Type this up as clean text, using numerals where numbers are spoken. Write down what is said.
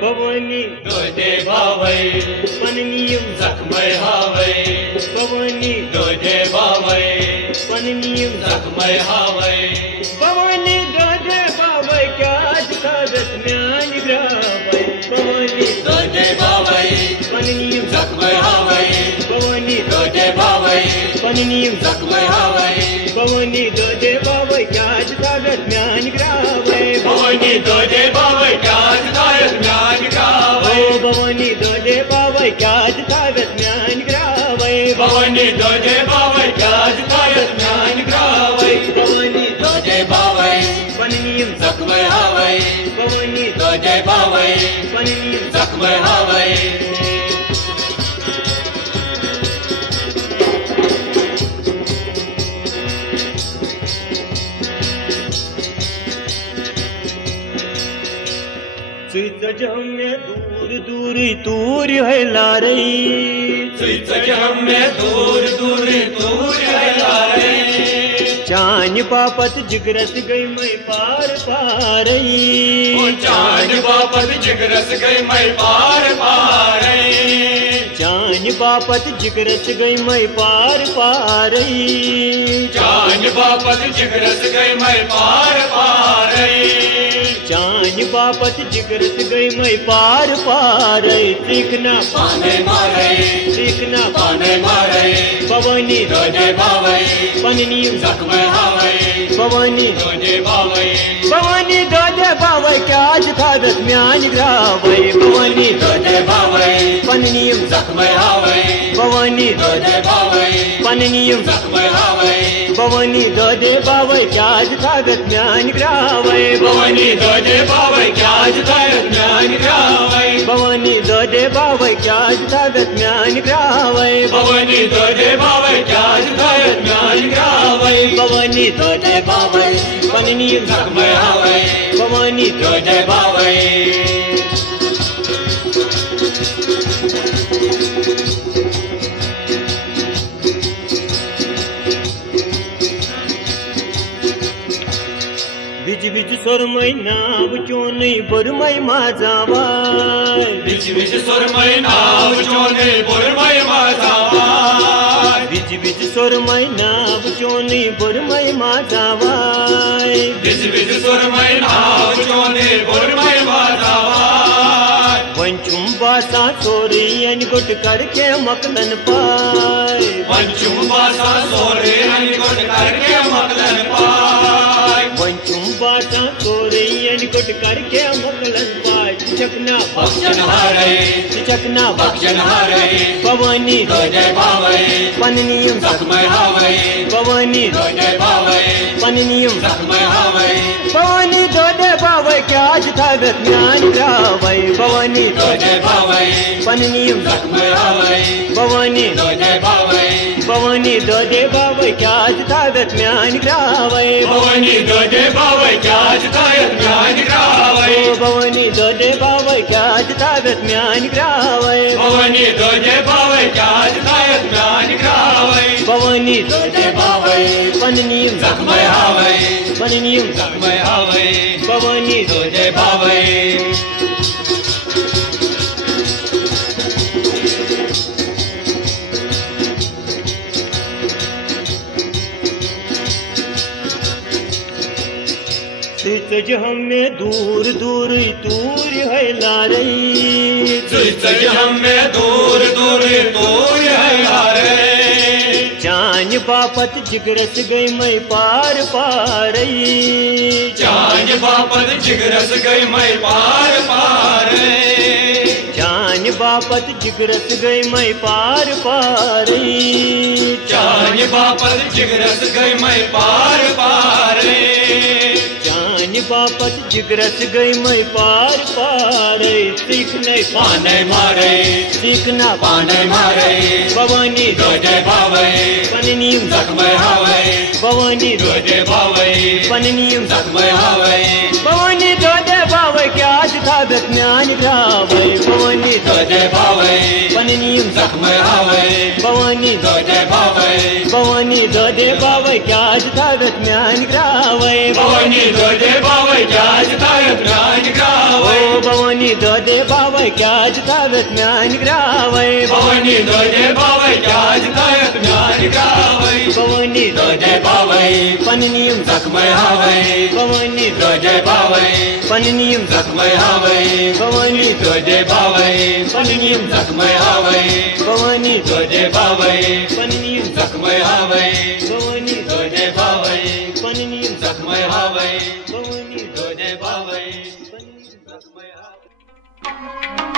भवानी दोदे भावै पननीयम जखमै हावै भवानी दोदे भावै पननीयम जखमै हावै भवानी दोदे बाबै क्याज कागज म्यान ग्रावै भवानी दोदे भावै पननीयम जखमै हावै भवानी दोदे भावै पननीयम जखमै हावै भवानी दोदे बाबै क्याज कागज म्यान ग्रावै भवानी दोदे भावै क्याज कागज म्यान ग्रावै भवानी दोदे बाबै क्याज कागज म्यान ग्रावै भवानी दोदे भावै क्याज कागज म्यान ग्रावै भवानी दोदे भावै पननीयम जखमै हावै भवानी दोदे भावै पननीयम जखमै हावै में दूर दूर दूर है लारई में दूर दूर दूर है लारे चान बापत जिगरस गई मैं पार पारई चान बापत जिगरस गई मैं पार पारई चान बापत जिगरस गई मैं पार पारई चान बापत जिगरस गई मैं पार पारई चान बापत जिगरस गई मैं पार पारई सीखना पाने मारे सीखना पाने मारे भवानी दोदे भावै पननीयम जखमै हावै भवानी दोदे भावै भवानी दोदे बाबै क्याज कागज म्यान ग्रावै भवानी दोदे भावै पननीयम जखमै हावै भवानी दोदे भावै पननीयम जखमै हावै भवानी दोदे बाबै क्याज कागज म्यान ग्रावै भवानी दोदे भावै क्याज कागज म्यान ग्रावै भवानी दोदे बाबै क्याज कागज म्यान ग्रावै भवानी दोदे भावै क्याज कागज म्यान ग्रावै भवानी दोदे भावै पननीयम जखमै हावै भवानी दोदे भावै बिज बिज सोरमै नाव चोनै बरमै माझावाय बिच बिच सोरमै नाव चोनै बोरमै माझावाय बिज बिज सोरमै नाव चोनै बरमै माझावाय बिच बिच सोरमै नाव चोनै बोरमै माझावाय वंचुम बासा चोरियन गुट करके मकलन पाय पंचुम बासा सोरे अनगुट करके मकलन पाय वंचुम बासा चोरियन गुट करके मकलन पाय चकना भक्षण हारे चकना भक्षण हारे भवानी दोदे भावै पननीयम जखमै हावै भवानी दोदे भावै पननीयम जखमै हावै भवानी दोदे बाबै क्याज कागज म्यान ग्रावै भवानी दोदे भावै पननीयम जखमै हावै भवानी दोदे भावै भवानी दोदे बाबै क्याज कागज म्यान ग्रावै भवानी दोदे भावै क्याज कागज म्यान ग्रावै भवानी दोदे बाबै क्याज कागज म्यान ग्रावै भवानी दोदे भावै क्याज कागज म्यान ग्रावै भवानी दोदे भावै पननीयम जखमै हावै पननीयम जखमै हावै भवानी दोदे भावै सज हमें दूर दूर दूर है लारई सज हमें दूर दूर दूर है लारे जान बापत जिगरस गई मैं पार पारई जान बापत जिगरस गई मैं पार पारे जान बापत जिगरस गई मैं पार पारई जान बापत जिगरस गई मैं पार पारे जान बापत जिगरस गई मैं पार पारई सीखने पाने मारे सीखना पाने मारे भवानी दोदे भावै पननीयम जखमै हावै भवानी दोदे भावै पननीयम जखमै हावै भवानी दोदे बाबै क्याज कागज म्यान ग्रावै भवानी दोदे भावै पननीयम जखमै हावै भवानी दोदे भावै भवानी दोदे बाबै क्याज कागज म्यान ग्रावै भवानी दोदे भावै क्याज कागज म्यान ग्रावै भवानी भवानी दोदे बावै क्याज तावत म्यान ग्रावै भवानी दोदे बावै क्याज तावत म्यान ग्रावै भवानी दोदे बावै पन्नियम जखमै हावै भवानी दोदे बावै पन्नियम जखमै हावै भवानी दोदे बावै पन्नियम जखमै हावै भवानी दोदे बावै पन्नियम जखमै हावै भवानी दोदे बावै पन्नियम जखमै हावै भवानी दोदे बावै पन्नियम जखमै हावै